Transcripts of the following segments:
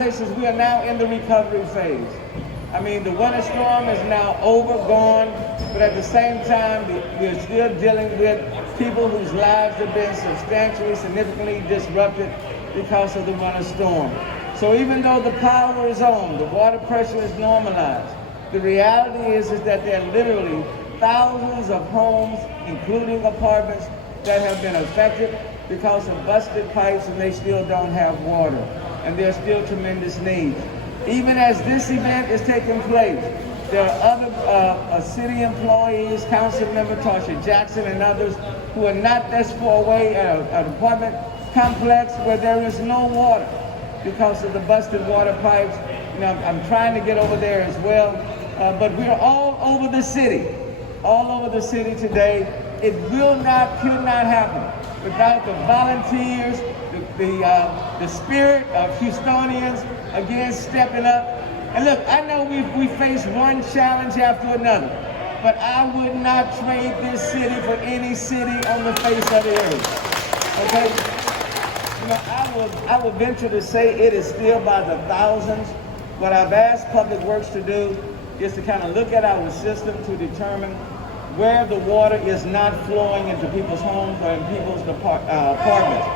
We are now in the recovery phase. I mean, the winter storm is now over, gone, but at the same time, we're still dealing with people whose lives have been substantially, significantly disrupted because of the winter storm. So even though the power is on, the water pressure is normalized, the reality is that there are literally thousands of homes, including apartments, that have been affected because of busted pipes and they still don't have water. And there's still tremendous needs. Even as this event is taking place, there are other city employees, council member Tasha Jackson and others who are not that far away at an apartment complex where there is no water because of the busted water pipes. You know, I'm trying to get over there as well, but we're all over the city today. It could not happen without the volunteers, the spirit of Houstonians, again, stepping up. And look, I know we face one challenge after another, but I would not trade this city for any city on the face of the earth, okay? You know, I will venture to say it is still by the thousands. What I've asked Public Works to do is to kind of look at our system to determine where the water is not flowing into people's homes or in people's apartments.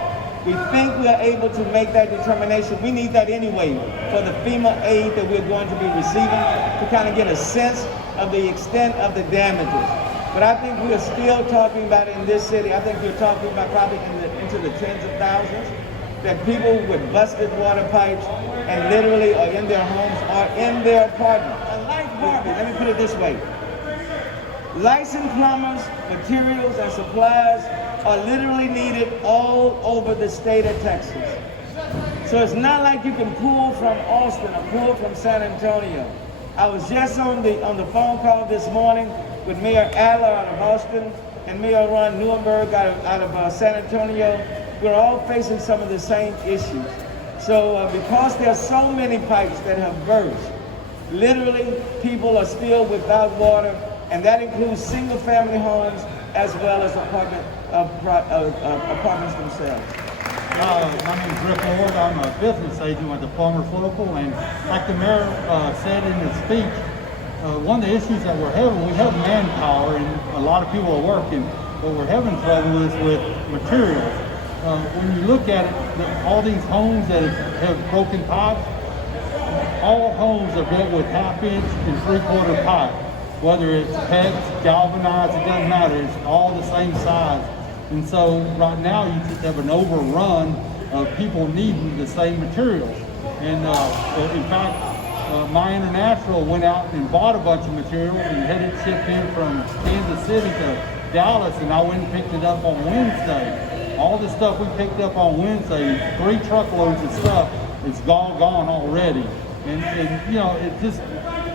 We think we're able to make that determination. We need that anyway for the FEMA aid that we're going to be receiving to kind of get a sense of the extent of the damages. But I think we're still talking about in this city, I think we're talking about probably into the tens of thousands, that people with busted water pipes and literally are in their homes or in their apartments. Let me put it this way. Licensed plumbers, materials, and supplies are literally needed all over the state of Texas. So it's not like you can pull from Austin or pull from San Antonio. I was just on the phone call this morning with Mayor Adler out of Austin and Mayor Ron Newberg out of San Antonio. We're all facing some of the same issues. So because there's so many pipes that have burst, literally people are still without water, and that includes single-family homes as well as apartments themselves. My name is Rick Lord. I'm a business agent with the Plumbers Local, and like the mayor said in his speech, one of the issues that we're having, we have manpower and a lot of people are working, but we're having trouble with materials. When you look at it, all these homes that have broken pipes, all homes are built with half-inch and three-quarter pipe. Whether it's PEX, galvanized, it doesn't matter. It's all the same size. And so right now you just have an overrun of people needing the same materials. And in fact, My International went out and bought a bunch of materials and had it shipped in from Kansas City to Dallas, and I went and picked it up on Wednesday. All the stuff we picked up on Wednesday, 3 truckloads of stuff, is gone already. And you know, it just,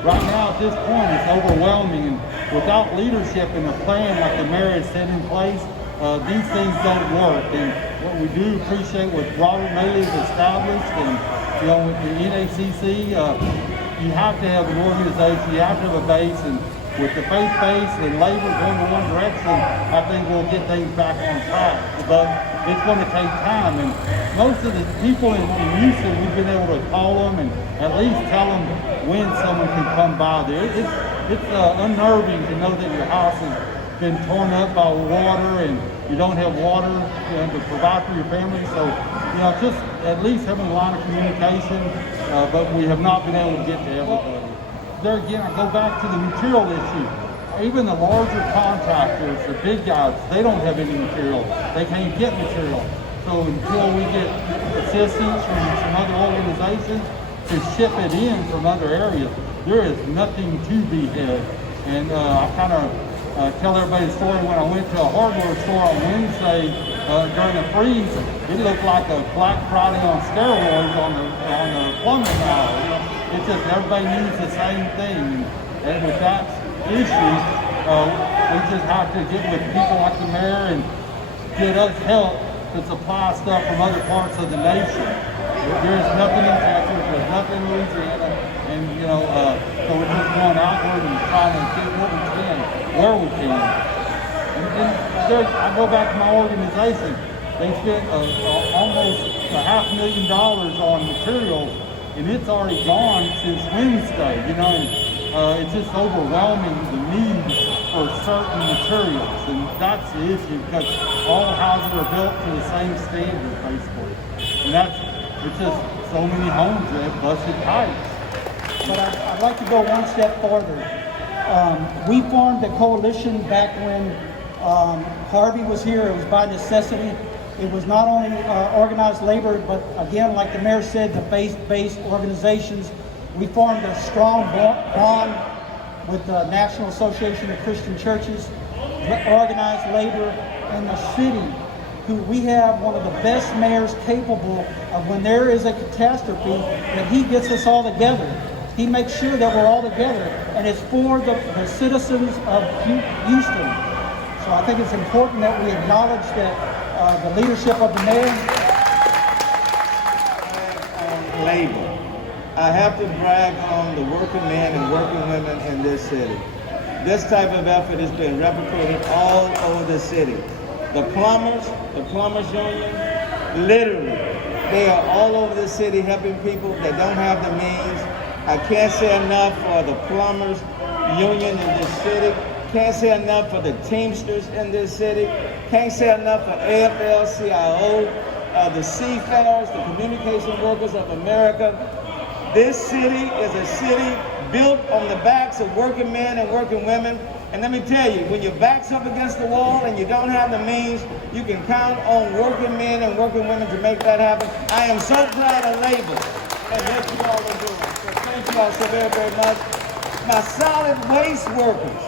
right now at this point, it's overwhelming, and without leadership and a plan like the mayor has set in place, these things don't work. And what we do appreciate what Robert Maley has established, and you know, with the NACC, you have to have an organization, you have to have a base, and with the faith base and labor going in one direction, I think we'll get things back on track. But it's going to take time, and most of the people in Houston, we've been able to call them and at least tell them when someone can come by there. It's unnerving to know that your house has been torn up by water and you don't have water, you know, to provide for your family. So, you know, just at least having a line of communication, but we have not been able to get to everybody. There again, I go back to the material issue. Even the larger contractors, the big guys, they don't have any material. They can't get material. So until we get assistance from some other organizations to ship it in from other areas, there is nothing to be had. And I kind of tell everybody the story when I went to a hardware store on Wednesday during the freeze. It looked like a Black Friday on steroids on the plumbing aisle. You know, it's just everybody needs the same thing. And with that issue, we just have to get with people like the mayor and get us help to supply stuff from other parts of the nation. There's nothing in Texas, there's nothing in Louisiana, and you know, so we're just going outward and trying to get what we can, where we can. And I go back to my organization. They spent almost $500,000 on materials and it's already gone since Wednesday, you know, and it's just overwhelming the need for certain materials, and that's the issue, because all houses are built to the same standard, basically, and it's just so many homes that have busted pipes. But I'd like to go one step further. We formed a coalition back when Harvey was here. It was by necessity. It was not only organized labor, but again, like the mayor said, the faith-based organizations. We formed a strong bond with the National Association of Christian Churches, organized labor in the city. We have one of the best mayors capable of, when there is a catastrophe, that he gets us all together. He makes sure that we're all together, and it's for the citizens of Houston. So I think it's important that we acknowledge that the leadership of the mayor. On labor, I have to brag on the working men and working women in this city. This type of effort has been replicated all over the city. The plumbers union, literally, they are all over the city helping people that don't have the means. I can't say enough for the plumbers union in this city. Can't say enough for the Teamsters in this city. Can't say enough for AFL-CIO, the seafarers, the Communication Workers of America. This city is a city built on the backs of working men and working women. And let me tell you, when your back's up against the wall and you don't have the means, you can count on working men and working women to make that happen. I am so proud of labor and what you all are doing. So thank you all so very, very much. My solid waste workers,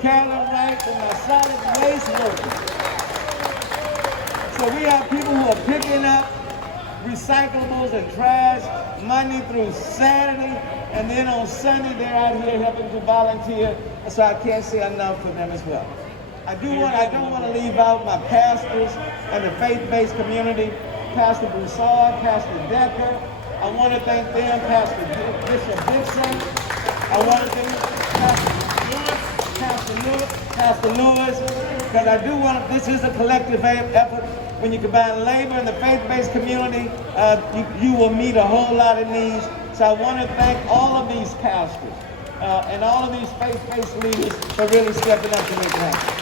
Carolyn Wright and my solid waste workers. So we have people who are picking up recyclables and trash Monday through Saturday, and then on Sunday they're out here helping to volunteer. So I can't say enough for them as well. I don't want to leave out my pastors and the faith-based community, Pastor Broussard, Pastor Decker. I want to thank them, Pastor Bishop Dixon. I want to thank Pastor Lewis, because I do want to, this is a collective effort. When you combine labor and the faith-based community, you will meet a whole lot of needs. So I want to thank all of these pastors and all of these faith-based leaders for really stepping up to make it happen.